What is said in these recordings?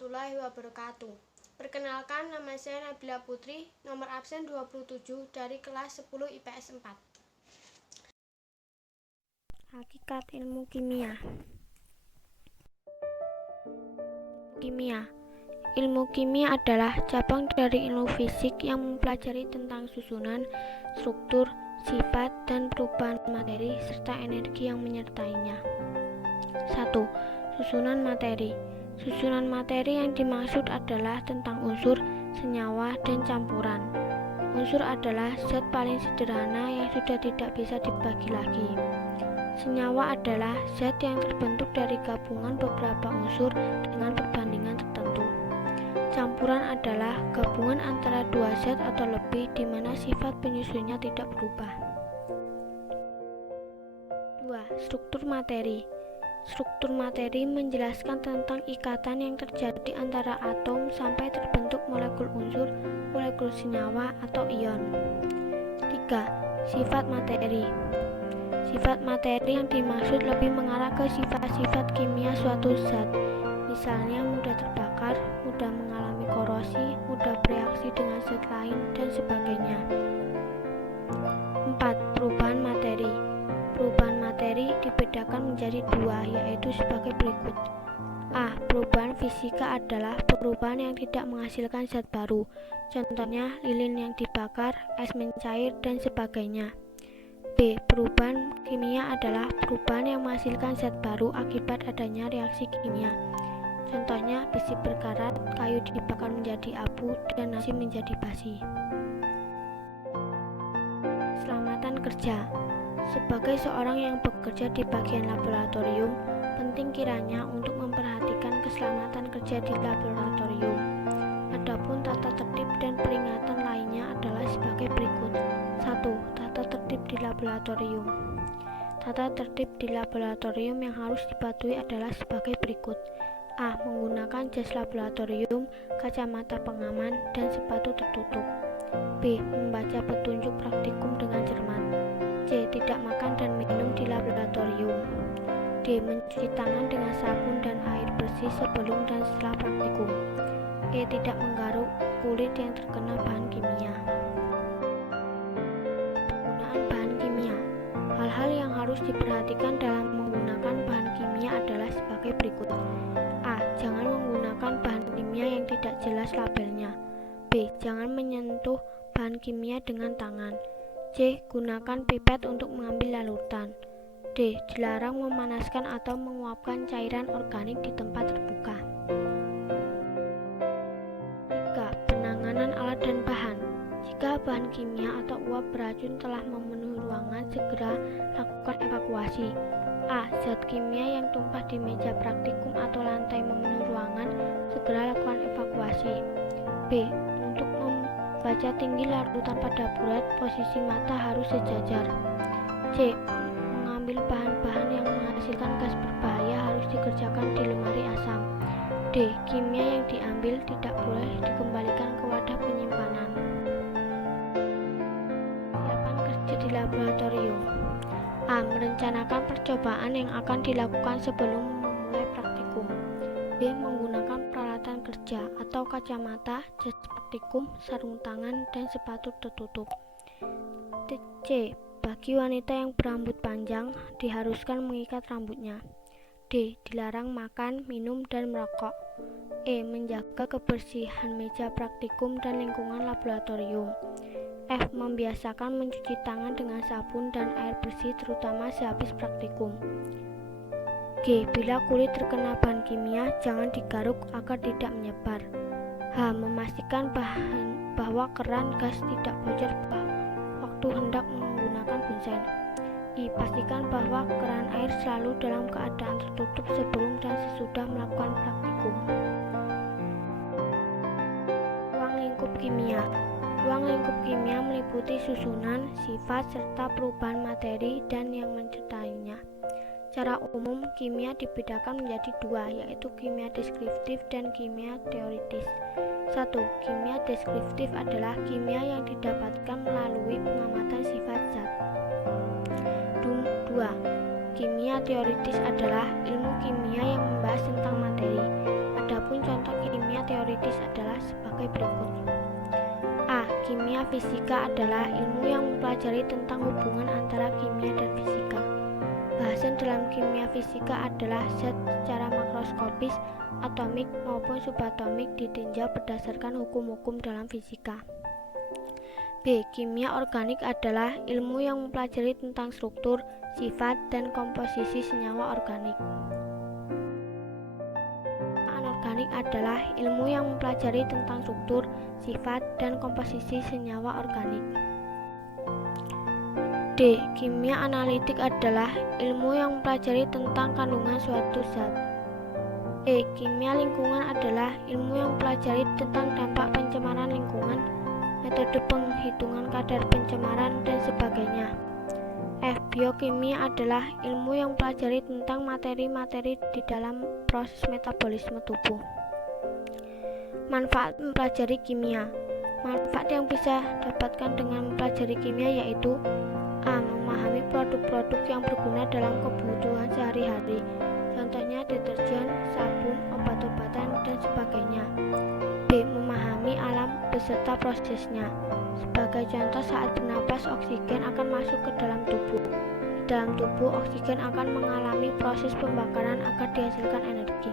warahmatullahi wabarakatuh. Perkenalkan, nama saya Nabila Putri, nomor absen 27 dari kelas 10 IPS 4. Hakikat ilmu kimia. Ilmu kimia adalah cabang dari ilmu fisik yang mempelajari tentang susunan, struktur, sifat, dan perubahan materi serta energi yang menyertainya. 1. Susunan materi. Susunan materi yang dimaksud adalah tentang unsur, senyawa, dan campuran. Unsur adalah zat paling sederhana yang sudah tidak bisa dibagi lagi. Senyawa adalah zat yang terbentuk dari gabungan beberapa unsur dengan perbandingan tertentu. Campuran adalah gabungan antara dua zat atau lebih di mana sifat penyusunnya tidak berubah. 2. Struktur materi. Struktur materi menjelaskan tentang ikatan yang terjadi antara atom sampai terbentuk molekul unsur, molekul senyawa, atau ion. 3. Sifat materi. Sifat materi yang dimaksud lebih mengarah ke sifat-sifat kimia suatu zat, misalnya mudah terbakar, mudah mengalami korosi, mudah bereaksi dengan zat lain, dan sebagainya. 4. Perubahan materi. Perubahan materi dibedakan menjadi dua, yaitu sebagai berikut. A. Perubahan fisika adalah perubahan yang tidak menghasilkan zat baru, contohnya lilin yang dibakar, es mencair, dan sebagainya. B. Perubahan kimia adalah perubahan yang menghasilkan zat baru akibat adanya reaksi kimia, contohnya besi berkarat, kayu dibakar menjadi abu, dan nasi menjadi basi. Keselamatan kerja. Sebagai seorang yang bekerja di bagian laboratorium, penting kiranya untuk memperhatikan keselamatan kerja di laboratorium. Adapun tata tertib dan peringatan lainnya adalah sebagai berikut. 1. Tata tertib di laboratorium. Tata tertib di laboratorium yang harus dipatuhi adalah sebagai berikut. A. Menggunakan jas laboratorium, kacamata pengaman, dan sepatu tertutup. B. Membaca petunjuk praktikum dengan cermat. C. Tidak makan dan minum di laboratorium. D. Mencuci tangan dengan sabun dan air bersih sebelum dan setelah praktikum. E. Tidak menggaruk kulit yang terkena bahan kimia. Penggunaan bahan kimia. Hal-hal yang harus diperhatikan dalam menggunakan bahan kimia adalah sebagai berikut. A. Jangan menggunakan bahan kimia yang tidak jelas labelnya. B. Jangan menyentuh bahan kimia dengan tangan. C. Gunakan pipet untuk mengambil larutan. D. Dilarang memanaskan atau menguapkan cairan organik di tempat terbuka. 3. Penanganan alat dan bahan. Jika bahan kimia atau uap beracun telah memenuhi ruangan, segera lakukan evakuasi. A. Zat kimia yang tumpah di meja praktikum atau lantai memenuhi ruangan, segera lakukan evakuasi. B. Untuk membaca tinggi larutan pada bulat, posisi mata harus sejajar. C. Mengambil bahan-bahan yang menghasilkan gas berbahaya harus dikerjakan di lemari asam. D. Kimia yang diambil tidak boleh dikembalikan ke wadah penyimpanan. Persiapan kerja di laboratorium. A. Merencanakan percobaan yang akan dilakukan sebelum memulai praktikum. B. Menggunakan peralatan kerja atau kacamata, jas praktikum, sarung tangan, dan sepatu tertutup. C. Bagi wanita yang berambut panjang, diharuskan mengikat rambutnya. D. Dilarang makan, minum, dan merokok. E. Menjaga kebersihan meja praktikum dan lingkungan laboratorium. F. Membiasakan mencuci tangan dengan sabun dan air bersih terutama sehabis praktikum. G. Bila kulit terkena bahan kimia, jangan digaruk agar tidak menyebar. H. Memastikan bahwa keran gas tidak bocor waktu hendak menggunakan bunsen. I. Pastikan bahwa keran air selalu dalam keadaan tertutup sebelum dan sesudah melakukan praktikum. Ruang lingkup kimia. Ruang lingkup kimia meliputi susunan, sifat, serta perubahan materi dan yang menyertainya. Secara umum, kimia dibedakan menjadi dua, yaitu kimia deskriptif dan kimia teoritis. 1. Kimia deskriptif adalah kimia yang didapatkan melalui pengamatan sifat zat. 2. Kimia teoritis adalah ilmu kimia yang membahas tentang materi. Adapun contoh kimia kimia teoritis adalah sebagai berikut. A. Kimia fisika adalah ilmu yang mempelajari tentang hubungan antara kimia dan fisika. Bahasan dalam kimia fisika adalah zat secara makroskopis, atomik maupun subatomik ditinjau berdasarkan hukum-hukum dalam fisika. B. Kimia organik adalah ilmu yang mempelajari tentang struktur, sifat, dan komposisi senyawa organik. Anorganik adalah ilmu yang mempelajari tentang struktur, sifat, dan komposisi senyawa organik. D. Kimia analitik adalah ilmu yang mempelajari tentang kandungan suatu zat. E. Kimia lingkungan adalah ilmu yang mempelajari tentang dampak pencemaran lingkungan, metode penghitungan kadar pencemaran, dan sebagainya. F. Biokimia adalah ilmu yang mempelajari tentang materi-materi di dalam proses metabolisme tubuh. Manfaat mempelajari kimia. Manfaat yang bisa dapatkan dengan mempelajari kimia yaitu A. Memahami produk-produk yang berguna dalam kebutuhan sehari-hari, contohnya deterjen, sabun, obat-obatan, dan sebagainya. B. Memahami alam beserta prosesnya. Sebagai contoh, saat bernapas, oksigen akan masuk ke dalam tubuh. Di dalam tubuh, oksigen akan mengalami proses pembakaran agar dihasilkan energi.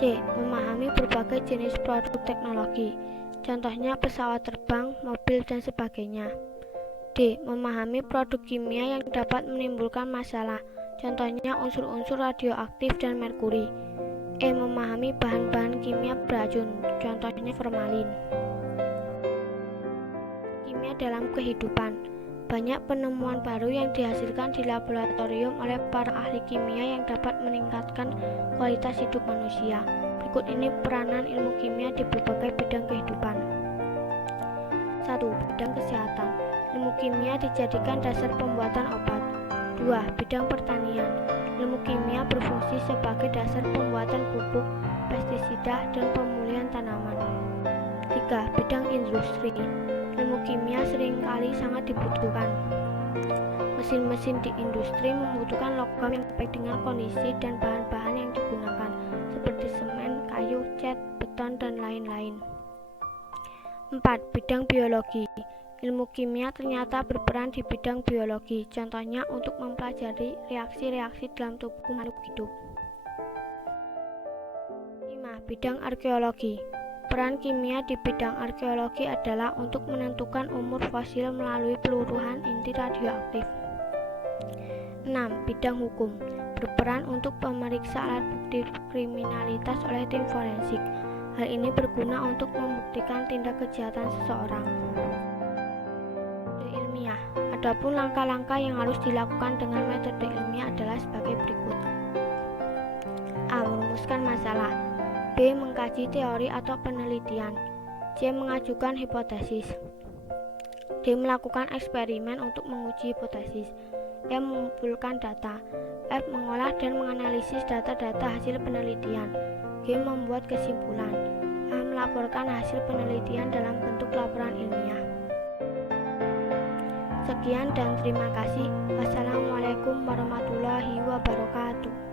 C. Memahami berbagai jenis produk teknologi, contohnya pesawat terbang, mobil, dan sebagainya. D. Memahami produk kimia yang dapat menimbulkan masalah, contohnya unsur-unsur radioaktif dan merkuri. E. Memahami bahan-bahan kimia beracun, contohnya formalin. Kimia dalam kehidupan. Banyak penemuan baru yang dihasilkan di laboratorium oleh para ahli kimia yang dapat meningkatkan kualitas hidup manusia. Berikut ini peranan ilmu kimia di berbagai bidang kehidupan. 1. Bidang kesehatan. Ilmu kimia dijadikan dasar pembuatan obat. 2. Bidang pertanian. Ilmu kimia berfungsi sebagai dasar pembuatan pupuk, pestisida, dan pemulihan tanaman. 3. Bidang industri. Ilmu kimia seringkali sangat dibutuhkan. Mesin-mesin di industri membutuhkan logam yang baik dengan kondisi dan bahan-bahan yang digunakan, seperti semen, kayu, cat, beton, dan lain-lain. 4. Bidang biologi. Ilmu kimia ternyata berperan di bidang biologi, contohnya untuk mempelajari reaksi-reaksi dalam tubuh makhluk hidup. 5. Bidang arkeologi. Peran kimia di bidang arkeologi adalah untuk menentukan umur fosil melalui peluruhan inti radioaktif. 6. Bidang hukum. Berperan untuk pemeriksa alat bukti kriminalitas oleh tim forensik. Hal ini berguna untuk membuktikan tindak kejahatan seseorang. Metode ilmiah. Adapun langkah-langkah yang harus dilakukan dengan metode ilmiah adalah sebagai berikut. A. Merumuskan masalah. B. Mengkaji teori atau penelitian. C. Mengajukan hipotesis. D. Melakukan eksperimen untuk menguji hipotesis. E. Mengumpulkan data. F. Mengolah dan menganalisis data-data hasil penelitian. G. Membuat kesimpulan. H. Melaporkan hasil penelitian dalam bentuk laporan ilmiah. Sekian dan terima kasih. Wassalamualaikum warahmatullahi wabarakatuh.